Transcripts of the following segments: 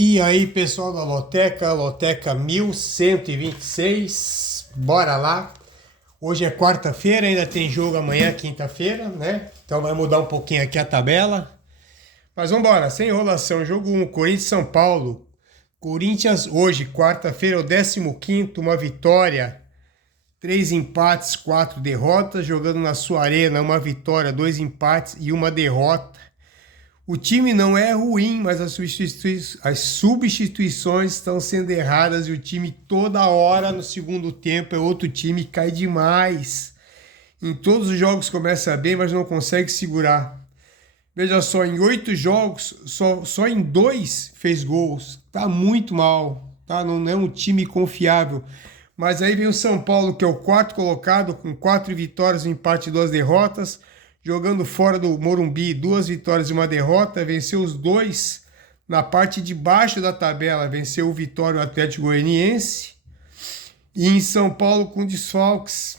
E aí, pessoal da Loteca, Loteca 1126, bora lá. Hoje é quarta-feira, ainda tem jogo amanhã, quinta-feira, né? Então vai mudar um pouquinho aqui a tabela. Mas vamos embora, sem enrolação. Jogo 1, Corinthians e São Paulo. Corinthians hoje, quarta-feira, é o 15º, uma vitória, 3 empates, 4 derrotas. Jogando na sua arena, uma vitória, 2 empates e uma derrota. O time não é ruim, mas as substituições estão sendo erradas e o time toda hora no segundo tempo é outro time, cai demais. Em todos os jogos começa bem, mas não consegue segurar. Veja só, em 8 jogos, só em 2 fez gols. Tá muito mal, tá? Não é um time confiável. Mas aí vem o São Paulo, que é o quarto colocado, com 4 vitórias, um empate e 2 derrotas. Jogando fora do Morumbi, 2 vitórias e uma derrota, venceu os 2 na parte de baixo da tabela, venceu o Vitória e o Atlético Goianiense. E em São Paulo com desfalques,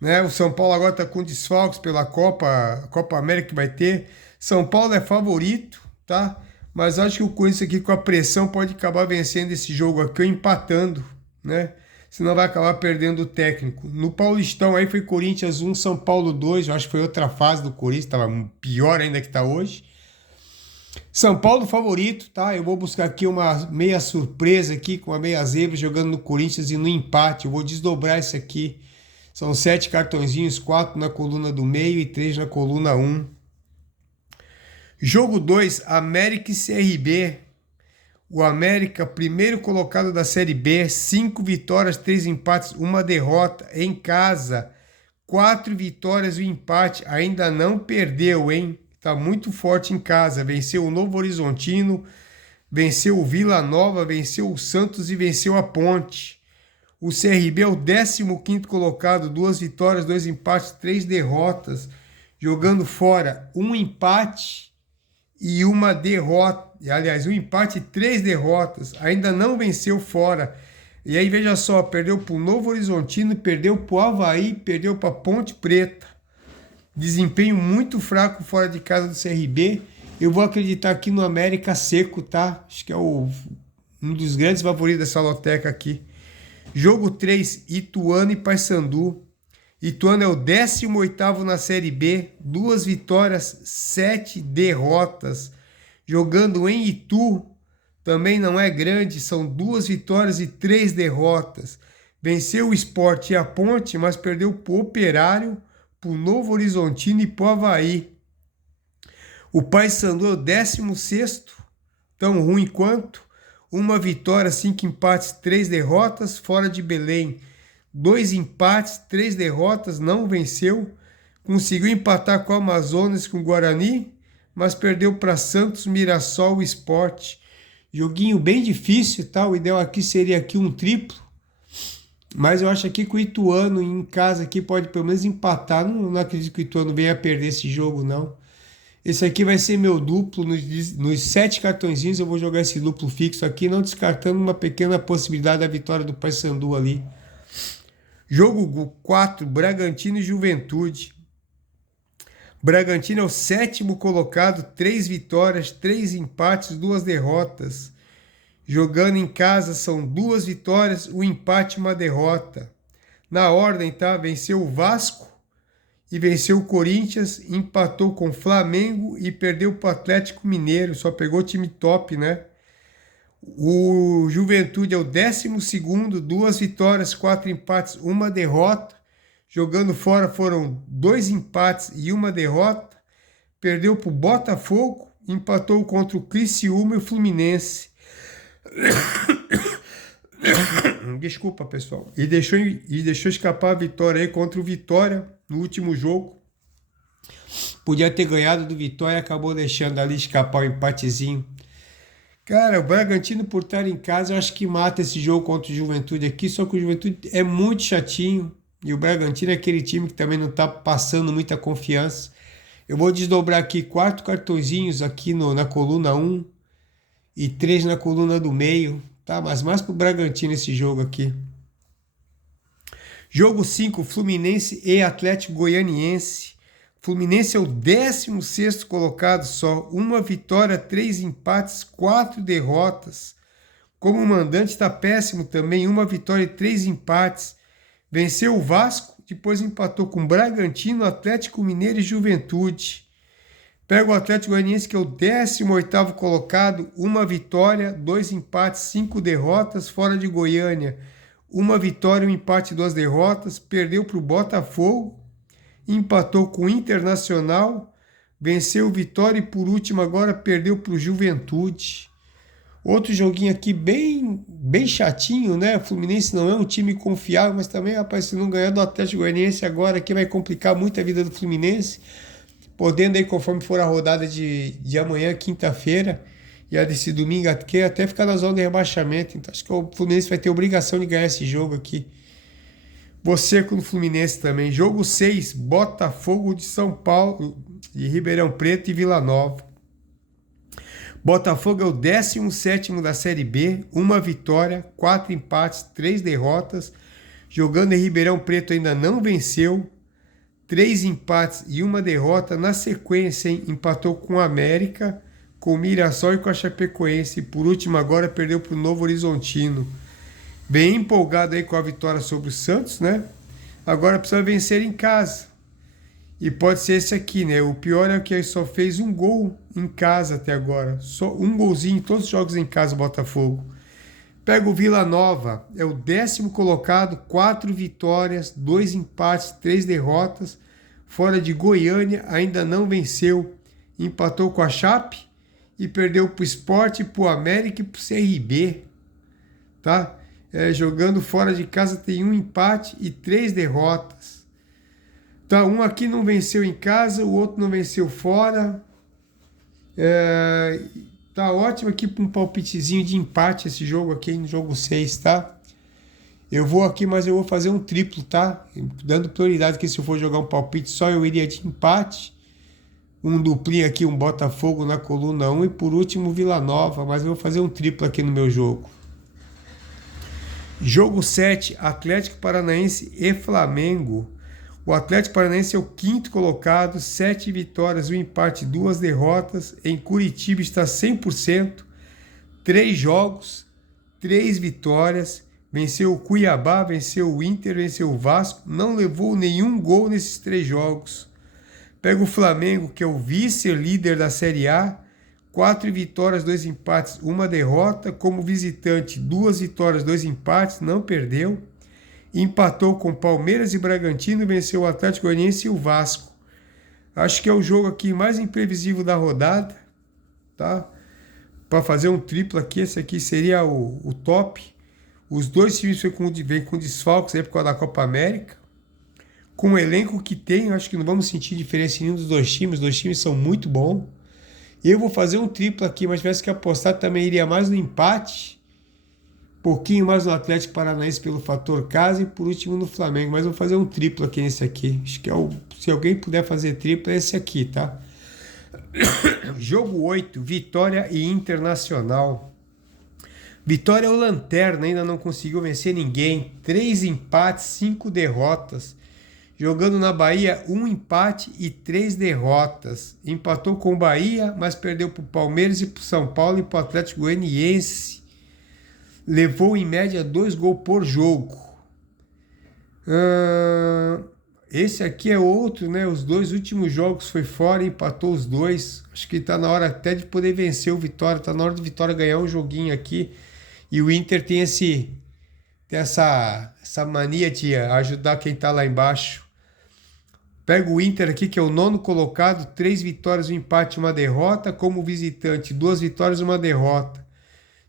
né? O São Paulo agora está com desfalques pela Copa América que vai ter. São Paulo é favorito, tá? Mas acho que o Corinthians aqui com a pressão pode acabar vencendo esse jogo aqui ou empatando, né? Senão vai acabar perdendo o técnico. No Paulistão aí foi Corinthians 1, São Paulo 2. Eu acho que foi outra fase do Corinthians, estava pior ainda que está hoje. São Paulo favorito, tá? Eu vou buscar aqui uma meia surpresa aqui, com a meia zebra jogando no Corinthians e no empate. Eu vou desdobrar isso aqui. São 7 cartõezinhos, 4 na coluna do meio e 3 na coluna 1. Jogo 2, América e CRB. O América, primeiro colocado da Série B, 5 vitórias, 3 empates, uma derrota em casa. 4 vitórias e um empate, ainda não perdeu, hein? Tá muito forte em casa. Venceu o Novo Horizontino, venceu o Vila Nova, venceu o Santos e venceu a Ponte. O CRB é o 15º colocado, 2 vitórias, 2 empates, 3 derrotas. Jogando fora, um empate e uma derrota. Aliás, um empate e 3 derrotas. Ainda não venceu fora. E aí, veja só, perdeu para o Novo Horizontino, perdeu para o Avaí, perdeu para a Ponte Preta. Desempenho muito fraco fora de casa do CRB. Eu vou acreditar aqui no América seco, tá? Acho que é um dos grandes favoritos dessa loteca aqui. Jogo 3, Ituano e Paysandu. Ituano é o 18º na Série B, 2 vitórias, 7 derrotas. Jogando em Itu, também não é grande, são 2 vitórias e 3 derrotas. Venceu o Sport e a Ponte, mas perdeu para o Operário, para o Novo Horizontino e para o Avaí. O Paysandu é o 16º, tão ruim quanto. 1 vitória, 5 empates, 3 derrotas, fora de Belém. 2 empates, 3 derrotas, não venceu. Conseguiu empatar com o Amazonas, com o Guarani, mas perdeu para Santos, Mirassol e Sport. Joguinho bem difícil, tá? O ideal aqui seria aqui um triplo. Mas eu acho aqui que o Ituano em casa aqui pode pelo menos empatar. Não acredito que o Ituano venha a perder esse jogo, não. Esse aqui vai ser meu duplo. Nos 7 cartõezinhos eu vou jogar esse duplo fixo aqui, não descartando uma pequena possibilidade da vitória do Paysandu ali. Jogo 4, Bragantino e Juventude. Bragantino é o 7º colocado, 3 vitórias, 3 empates, 2 derrotas. Jogando em casa são 2 vitórias, um empate e uma derrota. Na ordem, tá? Venceu o Vasco e venceu o Corinthians, empatou com o Flamengo e perdeu para o Atlético Mineiro. Só pegou time top, né? O Juventude é o 12º, 2 vitórias, 4 empates, uma derrota. Jogando fora foram 2 empates e uma derrota. Perdeu para o Botafogo, empatou contra o Criciúma e o Fluminense. Desculpa, pessoal. E deixou escapar a vitória aí contra o Vitória no último jogo. Podia ter ganhado do Vitória e acabou deixando ali escapar o empatezinho. Cara, o Bragantino por estar em casa, eu acho que mata esse jogo contra o Juventude aqui, só que o Juventude é muito chatinho. E o Bragantino é aquele time que também não está passando muita confiança. Eu vou desdobrar aqui 4 cartõezinhos aqui na coluna 1 e 3 na coluna do meio, tá? Mas mais pro Bragantino esse jogo aqui. Jogo 5, Fluminense e Atlético Goianiense. Fluminense é o 16º colocado só. 1 vitória, 3 empates, 4 derrotas. Como mandante está péssimo também. 1 vitória e 3 empates. Venceu o Vasco, depois empatou com Bragantino, Atlético Mineiro e Juventude. Pega o Atlético Goianiense, que é o 18º colocado. 1 vitória, 2 empates, 5 derrotas. Fora de Goiânia. 1 vitória, 1 empate, 2 derrotas. Perdeu para o Botafogo. Empatou com o Internacional, venceu o Vitória e por último agora perdeu para o Juventude. Outro joguinho aqui bem chatinho, né? O Fluminense não é um time confiável, mas também, rapaz, se não ganhar do Atlético Goianiense agora aqui vai complicar muito a vida do Fluminense, podendo aí conforme for a rodada de amanhã, quinta-feira, e a desse domingo aqui, até ficar na zona de rebaixamento. Então acho que o Fluminense vai ter obrigação de ganhar esse jogo aqui. Você com o Fluminense também. Jogo 6, Botafogo de São Paulo, de Ribeirão Preto e Vila Nova. Botafogo é o 17º da Série B, 1 vitória, 4 empates, 3 derrotas. Jogando em Ribeirão Preto ainda não venceu, 3 empates e 1 derrota. Na sequência, hein? Empatou com o América, com o Mirassol e com a Chapecoense. E por último agora perdeu para o Novo Horizontino. Bem empolgado aí com a vitória sobre o Santos, né? Agora precisa vencer em casa. E pode ser esse aqui, né? O pior é que ele só fez um gol em casa até agora. Só um golzinho em todos os jogos em casa, o Botafogo. Pega o Vila Nova, é o 10º colocado, 4 vitórias, 2 empates, 3 derrotas. Fora de Goiânia, ainda não venceu. Empatou com a Chape e perdeu para o Sport, para o América e para o CRB. Tá? Jogando fora de casa tem 1 empate e 3 derrotas. Tá, um aqui não venceu em casa, o outro não venceu fora. Tá ótimo aqui para um palpitezinho de empate esse jogo aqui no jogo 6, tá? Eu vou aqui, mas eu vou fazer um triplo, tá? Dando prioridade que se eu for jogar um palpite só eu iria de empate. Um duplinho aqui, um Botafogo na coluna 1 e por último Vila Nova, mas eu vou fazer um triplo aqui no meu jogo. Jogo 7, Atlético Paranaense e Flamengo. O Atlético Paranaense é o 5º colocado, 7 vitórias, 1 empate, 2 derrotas. Em Curitiba está 100%, 3 jogos, 3 vitórias. Venceu o Cuiabá, venceu o Inter, venceu o Vasco. Não levou nenhum gol nesses 3 jogos. Pega o Flamengo, que é o vice-líder da Série A. 4 vitórias, 2 empates, 1 derrota. Como visitante, 2 vitórias, 2 empates, não perdeu. Empatou com Palmeiras e Bragantino, venceu o Atlético Goianiense e o Vasco. Acho que é o jogo aqui mais imprevisível da rodada, tá? Para fazer um triplo aqui, esse aqui seria o top. Os dois times vêm com desfalques aí por causa da Copa América. Com o elenco que tem, acho que não vamos sentir diferença em nenhum dos dois times. Os dois times são muito bons. Eu vou fazer um triplo aqui, mas se tivesse que apostar também iria mais no empate. Pouquinho mais no Atlético Paranaense pelo fator casa e por último no Flamengo. Mas vou fazer um triplo aqui nesse aqui. Acho que se alguém puder fazer triplo é esse aqui, tá? Jogo 8, Vitória e Internacional. Vitória é o lanterna, ainda não conseguiu vencer ninguém. 3 empates, 5 derrotas. Jogando na Bahia, 1 empate e 3 derrotas. Empatou com o Bahia, mas perdeu para o Palmeiras e para o São Paulo e para o Atlético Goianiense. Levou em média 2 gols por jogo. Esse aqui é outro, né? Os 2 últimos jogos foi fora e empatou os 2. Acho que está na hora até de poder vencer o Vitória. Está na hora do Vitória ganhar um joguinho aqui. E o Inter tem essa mania de ajudar quem está lá embaixo. Pega o Inter aqui, que é o 9º colocado, 3 vitórias, 1 empate e 1 derrota. Como visitante, 2 vitórias e 1 derrota.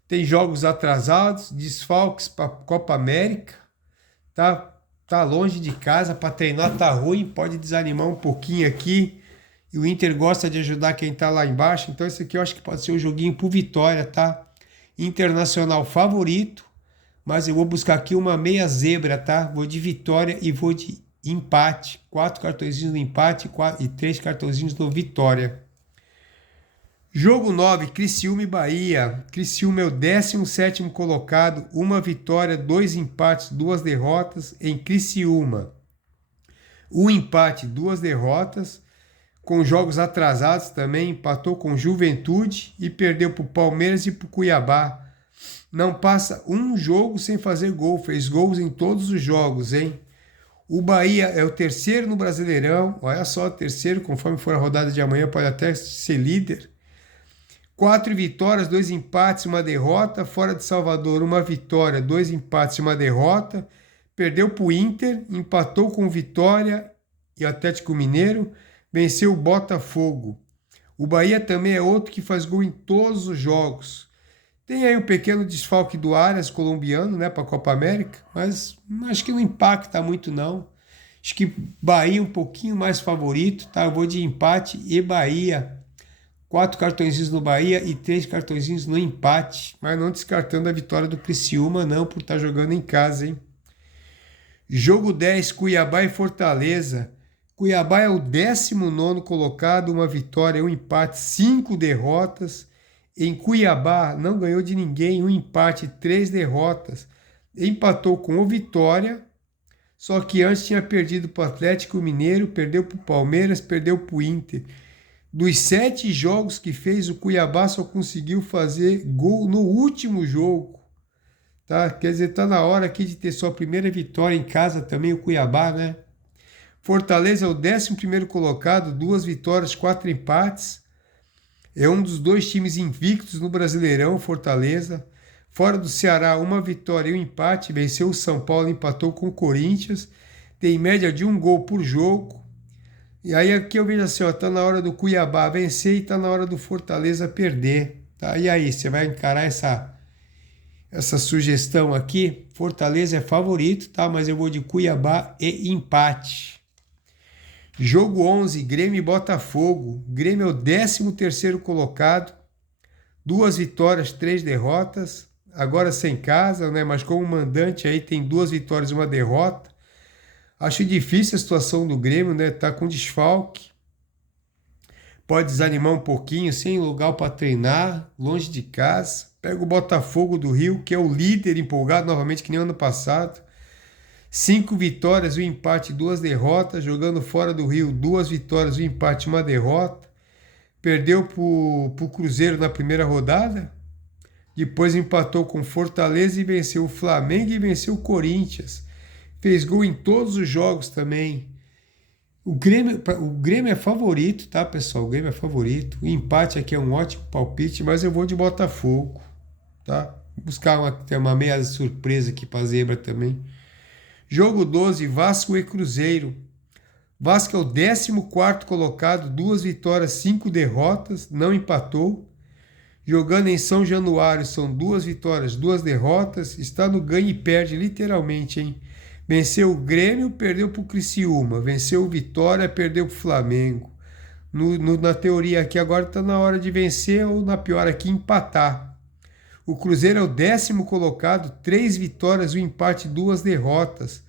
Tem jogos atrasados, desfalques para a Copa América. Tá longe de casa, para treinar tá ruim, pode desanimar um pouquinho aqui. E o Inter gosta de ajudar quem tá lá embaixo. Então esse aqui eu acho que pode ser um joguinho por Vitória, tá? Internacional favorito, mas eu vou buscar aqui uma meia zebra, tá? Vou de Vitória e vou de empate. 4 cartõezinhos no empate e 3 cartõezinhos no Vitória. Jogo 9, Criciúma e Bahia. Criciúma é o 17º colocado, 1 vitória, 2 empates, 2 derrotas. Em Criciúma, 1 empate, 2 derrotas. com jogos atrasados também, empatou com Juventude e perdeu para o Palmeiras e para o Cuiabá. Não passa um jogo sem fazer gol, fez gols em todos os jogos, hein? O Bahia é o terceiro no Brasileirão, olha só, terceiro, conforme for a rodada de amanhã, pode até ser líder. 4 vitórias, 2 empates, 1 derrota. Fora de Salvador, 1 vitória, 2 empates e 1 derrota. Perdeu para o Inter, empatou com Vitória e Atlético Mineiro, venceu o Botafogo. O Bahia também é outro que faz gol em todos os jogos. Tem aí um pequeno desfalque do Arias, colombiano, né, para a Copa América, mas acho que não impacta muito não. Acho que Bahia um pouquinho mais favorito, tá? Eu vou de empate e Bahia. 4 cartõezinhos no Bahia e 3 cartõezinhos no empate, mas não descartando a vitória do Criciúma não, por estar jogando em casa, hein? Jogo 10, Cuiabá e Fortaleza. Cuiabá é o 19º colocado, 1 vitória, 1 empate, 5 derrotas. Em Cuiabá não ganhou de ninguém, 1 empate, 3 derrotas. Empatou com o Vitória, só que antes tinha perdido para o Atlético Mineiro, perdeu para o Palmeiras, perdeu para o Inter. Dos 7 jogos que fez, o Cuiabá só conseguiu fazer gol no último jogo. Tá? Quer dizer, está na hora aqui de ter sua primeira vitória em casa também, o Cuiabá, né? Fortaleza é o 11º colocado, 2 vitórias, 4 empates. É um dos 2 times invictos no Brasileirão, Fortaleza. Fora do Ceará, 1 vitória e 1 empate. Venceu o São Paulo, empatou com o Corinthians. Tem média de 1 gol por jogo. E aí aqui eu vejo assim, ó, tá na hora do Cuiabá vencer e tá na hora do Fortaleza perder. Tá? E aí, você vai encarar essa sugestão aqui? Fortaleza é favorito, tá? Mas eu vou de Cuiabá e empate. Jogo 11, Grêmio e Botafogo. Grêmio é o 13º colocado. 2 vitórias, 3 derrotas. Agora sem casa, né? Mas como mandante aí tem 2 vitórias e 1 derrota. Acho difícil a situação do Grêmio, né? Tá com desfalque. Pode desanimar um pouquinho, sem lugar para treinar, longe de casa. Pega o Botafogo do Rio, que é o líder, empolgado novamente, que nem ano passado. 5 vitórias, 1 empate, 2 derrotas. Jogando fora do Rio, 2 vitórias, 1 empate, 1 derrota. Perdeu para o Cruzeiro na primeira rodada. Depois empatou com Fortaleza e venceu o Flamengo e venceu o Corinthians. Fez gol em todos os jogos também. O Grêmio é favorito, tá, pessoal? O Grêmio é favorito. O empate aqui é um ótimo palpite, mas eu vou de Botafogo, tá? Vou buscar uma meia surpresa aqui para zebra também. Jogo 12, Vasco e Cruzeiro. Vasco é o 14º colocado, 2 vitórias, 5 derrotas, não empatou. Jogando em São Januário, são 2 vitórias, 2 derrotas. Está no ganha e perde, literalmente, hein? Venceu o Grêmio, perdeu para o Criciúma. Venceu o Vitória, perdeu para o Flamengo. Na teoria aqui agora está na hora de vencer ou, na pior aqui, empatar. O Cruzeiro é o 10º colocado, 3 vitórias, 1 empate, 2 derrotas.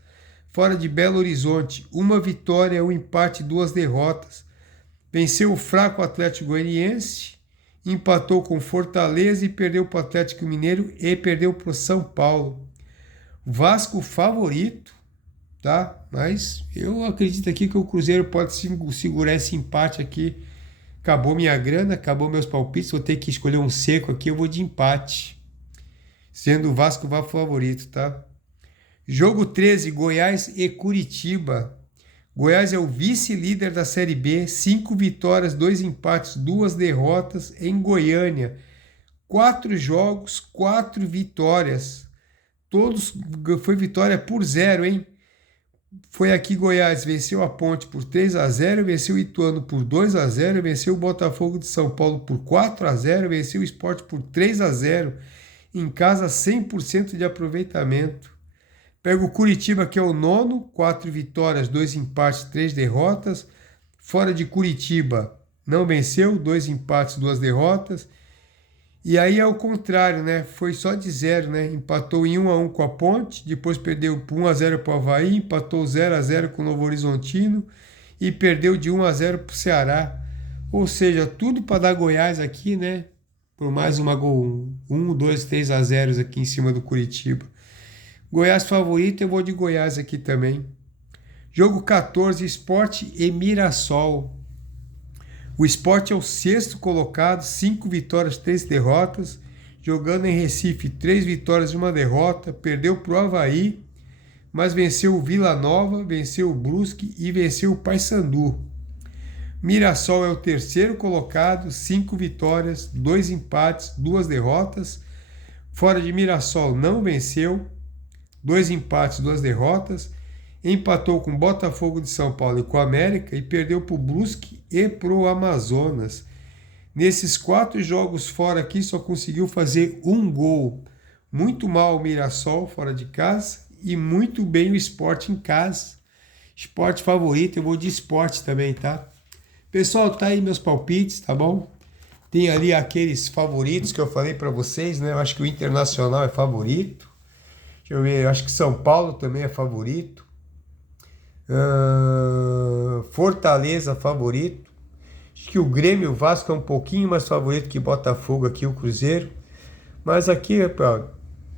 Fora de Belo Horizonte, 1 vitória, 1 empate, 2 derrotas. Venceu o fraco Atlético Goianiense, empatou com Fortaleza e perdeu para o Atlético Mineiro e perdeu para o São Paulo. Vasco favorito, tá? Mas eu acredito aqui que o Cruzeiro pode segurar esse empate aqui. Acabou minha grana, acabou meus palpites, vou ter que escolher um seco aqui, eu vou de empate. Sendo o Vasco favorito, tá? Jogo 13, Goiás e Curitiba. Goiás é o vice-líder da Série B, 5 vitórias, 2 empates, 2 derrotas em Goiânia. 4 jogos, 4 vitórias. Todos foi vitória por 0, hein? Foi aqui Goiás, venceu a Ponte por 3-0, venceu o Ituano por 2-0, venceu o Botafogo de São Paulo por 4-0, venceu o Sport por 3-0. Em casa, 100% de aproveitamento. Pega o Curitiba, que é o 9º, 4 vitórias, 2 empates, 3 derrotas. Fora de Curitiba, não venceu, 2 empates, 2 derrotas. E aí é o contrário, né? Foi só de 0, né? Empatou em 1-1 com a Ponte, depois perdeu por 1-0 para o Avaí, empatou 0-0 com o Novo Horizontino e perdeu de 1-0 para o Ceará. Ou seja, tudo para dar Goiás aqui, né? Por mais uma gol, 1, 2, 3-0 aqui em cima do Curitiba. Goiás favorito, eu vou de Goiás aqui também. Jogo 14, Sport e Mirassol. O Sport é o 6º colocado, 5 vitórias, 3 derrotas. Jogando em Recife, 3 vitórias e 1 derrota. Perdeu para o Avaí, mas venceu o Vila Nova, venceu o Brusque e venceu o Paysandu. Mirassol é o 3º colocado, 5 vitórias, 2 empates, 2 derrotas. Fora de Mirassol não venceu, 2 empates, 2 derrotas. Empatou com o Botafogo de São Paulo e com o América e perdeu para o Brusque e para o Amazonas. Nesses 4 jogos fora aqui só conseguiu fazer 1 gol. Muito mal o Mirassol fora de casa e muito bem o Sport em casa. Esporte favorito, eu vou de Sport também, tá? Pessoal, tá aí meus palpites, tá bom? Tem ali aqueles favoritos que eu falei para vocês, né? Eu acho que o Internacional é favorito. Deixa eu ver, eu acho que São Paulo também é favorito. Fortaleza favorito. Acho que o Grêmio e o Vasco é um pouquinho mais favorito que Botafogo aqui, o Cruzeiro. Mas aqui,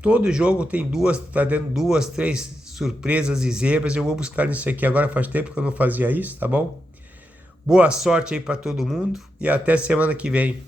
todo jogo tem tá dando 2, 3 surpresas e zebras. Eu vou buscar nisso aqui agora, faz tempo que eu não fazia isso, tá bom? Boa sorte aí para todo mundo e até semana que vem.